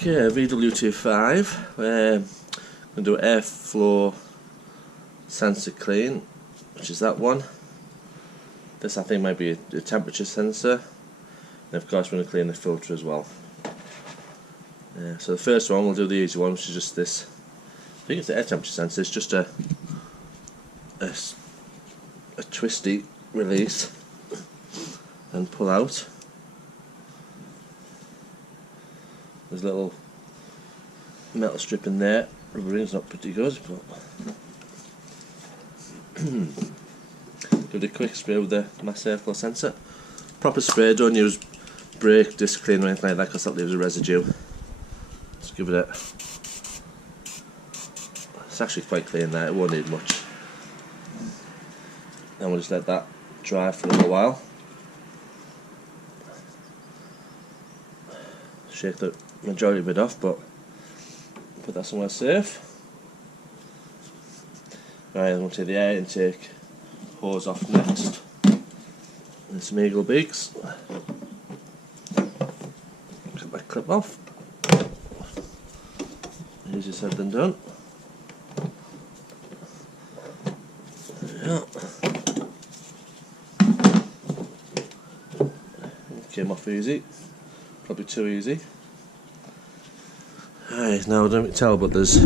Okay, VW T5. We're going to do airflow sensor clean, which is that one. This I think might be a temperature sensor, and of course we're going to clean the filter as well. So the first one, we'll do the easy one, which is just this. I think it's the air temperature sensor. It's just a twisty release and pull out. There's a little metal strip in there. Rubber ring's not pretty good, but give it a quick spray with the MAF airflow sensor. Proper spray, don't use brake, disc cleaner or anything like that, because that leaves a residue. Just give it a... It's actually quite clean there, it won't need much. And we'll just let that dry for a little while. Shake the majority of it off, but put that somewhere safe. Right, I'm going to take the air intake hose off next. And some eagle beaks. Cut that clip off. Easier said than done. There we go. Came off easy. Probably too easy. Right, now I don't tell, but there's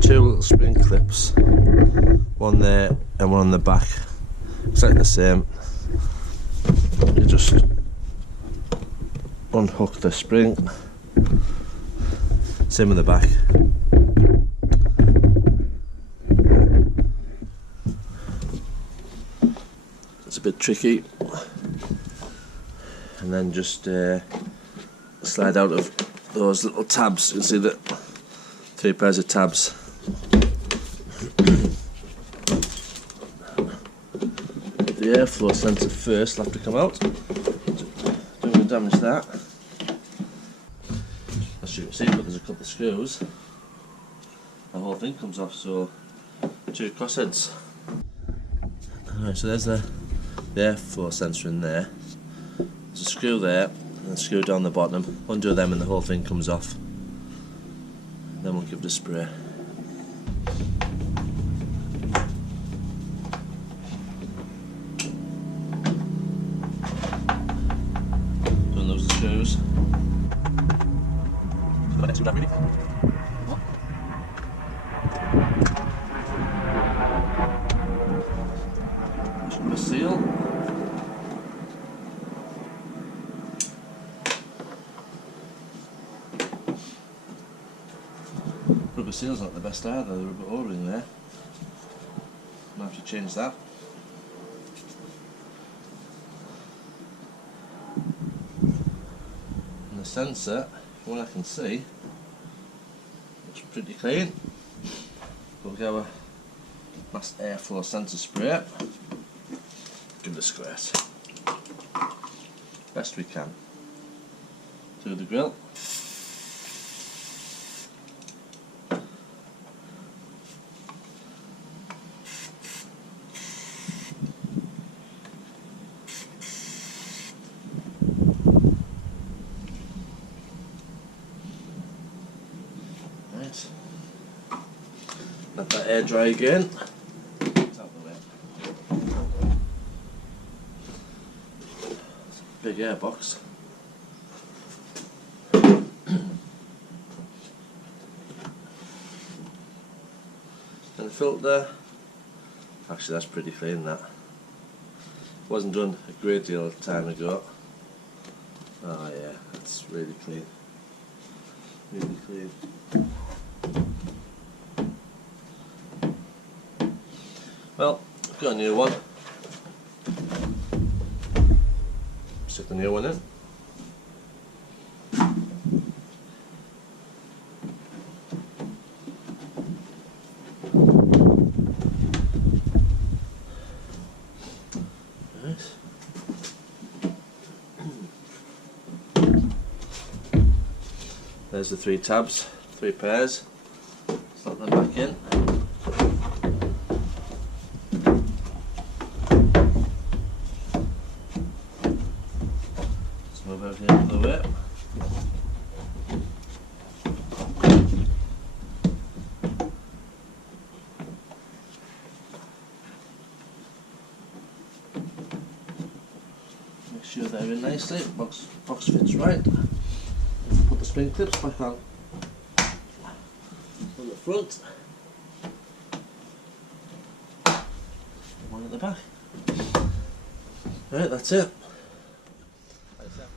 two little spring clips, one there and one on the back, exactly the same. You just unhook the spring, same in the back. It's a bit tricky, and then just slide out of those little tabs. You can see that 3 pairs of tabs. The airflow sensor first will have to come out. Don't want to damage that. As you can see, but there's a couple of screws. The whole thing comes off, so 2 crossheads. Alright, so there's the airflow sensor in there. There's a screw there and a screw down the bottom. Undo them and the whole thing comes off. Then we'll give it a spray. Don't lose the screws. Push up a seal. Rubber seal's not the best either, the rubber O-ring there. Might have to change that. And the sensor, from what I can see, looks pretty clean. We'll get our MAF airflow sensor spray. Give it a squirt. Best we can. Through the grill. Let that air dry again. It's out the way. It's a big air box. And the filter. Actually, that's pretty clean. That wasn't done a great deal of time ago. Oh yeah, that's really clean. Really clean. Well, I've got a new one. Stick the new one in. Right. There's the 3 tabs, 3 pairs. Slot them back in. Move everything out of the way. sure they're in nicely. Box fits right. Put the spring clips back on the front. One at the back. Right, that's it.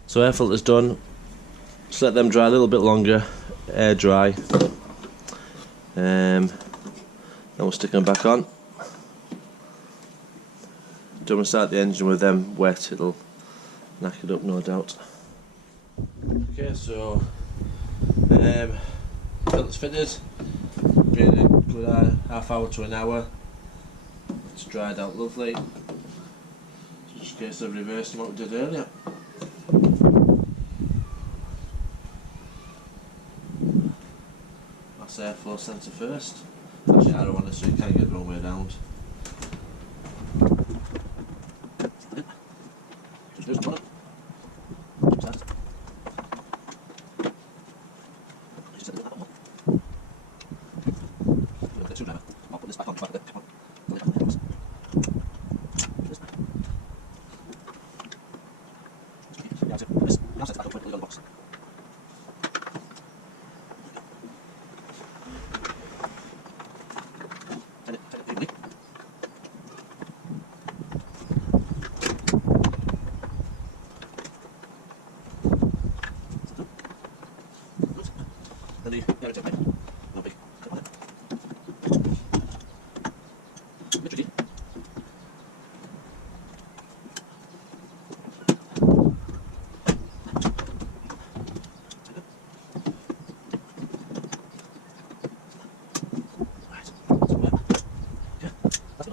So air filter's done. Just let them dry a little bit longer, air dry. Then we'll stick them back on. Don't want to start the engine with them wet, it'll knack it up no doubt. Okay, so filter's fitted, been a good half hour to an hour. It's dried out lovely. So just a case of reversing what we did earlier. That's airflow sensor first. Actually I don't want it so you can't get the wrong way around. I'll put this back on.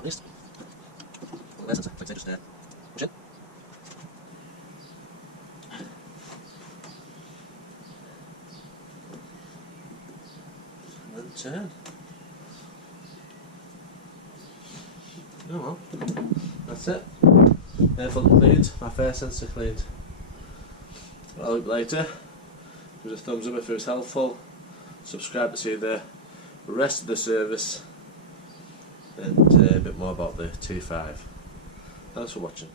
Least. Well, that's like just there. Push it. And then turn. Oh well, that's it. Air filter cleaned, MAF air sensor cleaned. I'll look later. Give us a thumbs up if it was helpful. Subscribe to see the rest of the service and a bit more about the T5. Thanks for watching.